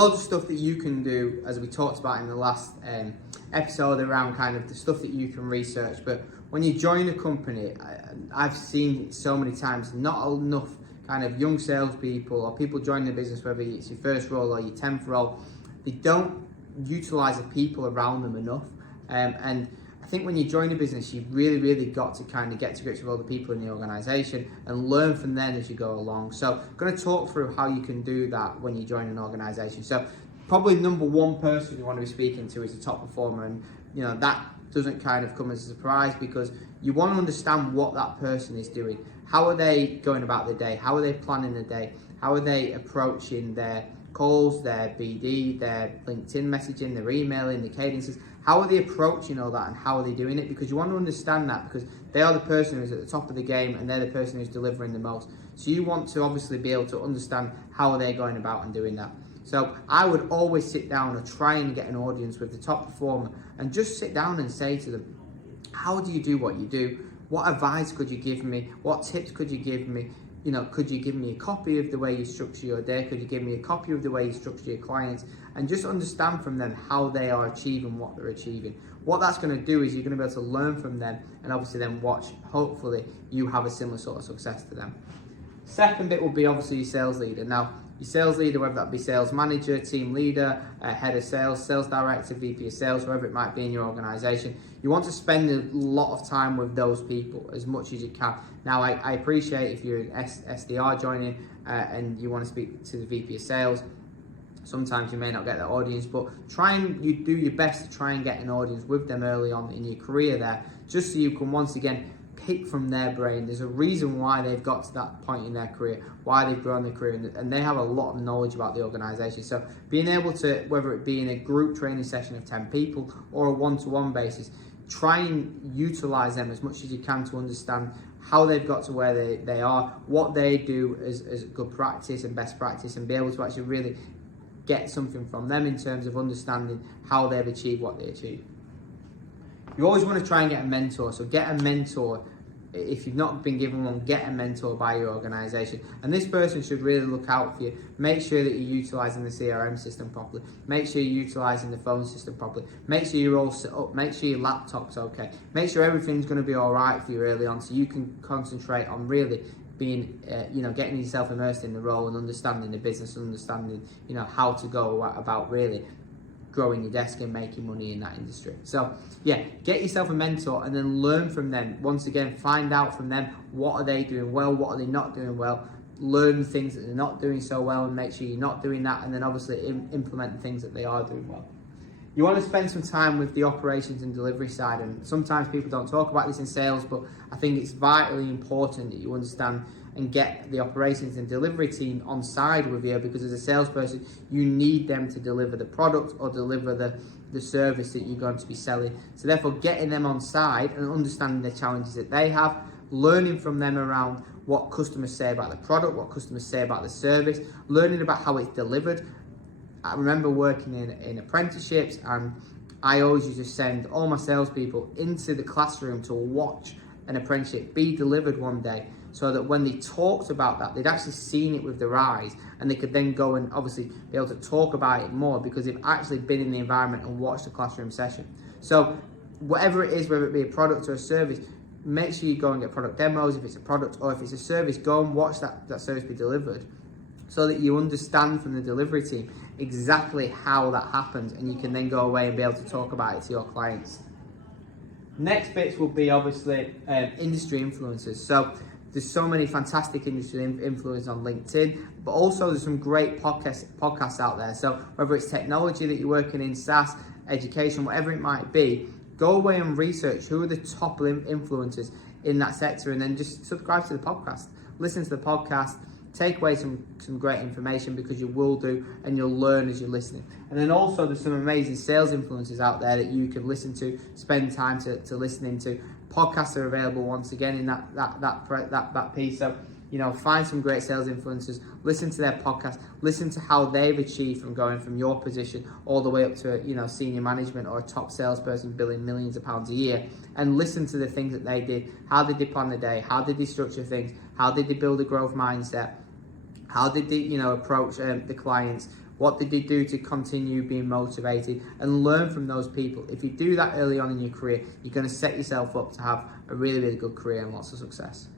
loads of stuff that you can do, as we talked about in the last episode, around kind of the stuff that you can research. But when you join a company, I've seen so many times not enough kind of young salespeople or people joining the business, whether it's your first role or your 10th role, they don't utilize the people around them enough. And I think when you join a business, you've really got to kind of get to grips with all the people in the organization and learn from them as you go along. So I'm going to talk through how you can do that when you join an organization. So probably number one person you want to be speaking to is a top performer, and that doesn't kind of come as a surprise, because you want to understand what that person is doing. How are they going about their day? How are they planning the day? How are they approaching their calls, their BD, their LinkedIn messaging, their emailing, their cadences? How are they approaching all that, and how are they doing it? Because you want to understand that, because they are the person who's at the top of the game and they're the person who's delivering the most. So you want to obviously be able to understand how they're going about and doing that. So I would always sit down or try and get an audience with the top performer and just sit down and say to them, how do you do what you do? What advice could you give me? What tips could you give me? Could you give me a copy of the way you structure your day? Could you give me a copy of the way you structure your clients? And just understand from them how they are achieving what they're achieving. What that's going to do is you're going to be able to learn from them, and obviously then watch, hopefully, you have a similar sort of success to them. Second bit will be obviously your sales leader. Now, your sales leader, whether that be sales manager, team leader, head of sales, sales director, VP of sales, wherever it might be in your organization, you want to spend a lot of time with those people as much as you can. Now, I appreciate if you're an SDR joining and you want to speak to the VP of sales, sometimes you may not get that audience, but you do your best to try and get an audience with them early on in your career there, just so you can once again pick from their brain. There's a reason why they've got to that point in their career, why they've grown their career, and they have a lot of knowledge about the organization. So being able to, whether it be in a group training session of 10 people or a one-to-one basis, try and utilize them as much as you can to understand how they've got to where they are, what they do as good practice and best practice, and be able to actually really get something from them in terms of understanding how they've achieved what they achieve. You always want to try and get a mentor. So get a mentor. If you've not been given one, get a mentor by your organization. And this person should really look out for you. Make sure that you're utilizing the CRM system properly. Make sure you're utilizing the phone system properly. Make sure you're all set up. Make sure your laptop's okay. Make sure everything's going to be all right for you early on, so you can concentrate on really being, getting yourself immersed in the role and understanding the business, understanding, how to go about really growing your desk and making money in that industry. So yeah, get yourself a mentor and then learn from them. Once again, find out from them, what are they doing well, what are they not doing well. Learn things that they're not doing so well and make sure you're not doing that, and then obviously implement the things that they are doing well. You want to spend some time with the operations and delivery side, and sometimes people don't talk about this in sales, but I think it's vitally important that you understand and get the operations and delivery team on side with you, because as a salesperson, you need them to deliver the product or deliver the service that you're going to be selling. So therefore, getting them on side and understanding the challenges that they have, learning from them around what customers say about the product, what customers say about the service, learning about how it's delivered. I remember working in apprenticeships, and I always used to send all my salespeople into the classroom to watch an apprenticeship be delivered one day, so that when they talked about that, they'd actually seen it with their eyes, and they could then go and obviously be able to talk about it more because they've actually been in the environment and watched the classroom session. So whatever it is, whether it be a product or a service, make sure you go and get product demos. If it's a product or if it's a service, go and watch that service be delivered, so that you understand from the delivery team exactly how that happens, and you can then go away and be able to talk about it to your clients. Next bits will be obviously industry influencers. So there's so many fantastic industry influencers on LinkedIn, but also there's some great podcasts out there. So whether it's technology that you're working in, SaaS, education, whatever it might be, go away and research who are the top influencers in that sector, and then just subscribe to the podcast, listen to the podcast, take away some great information, because you will do, and you'll learn as you're listening. And then also there's some amazing sales influencers out there that you can listen to, spend time to listening to. Podcasts are available once again in that piece. So find some great sales influencers, listen to their podcast, listen to how they've achieved from going from your position all the way up to senior management or a top salesperson billing millions of pounds a year, and listen to the things that they did. How did they plan the day? How did they structure things? How did they build a growth mindset? How did they approach the clients? What did they do to continue being motivated? And learn from those people. If you do that early on in your career, you're going to set yourself up to have a really, really good career and lots of success.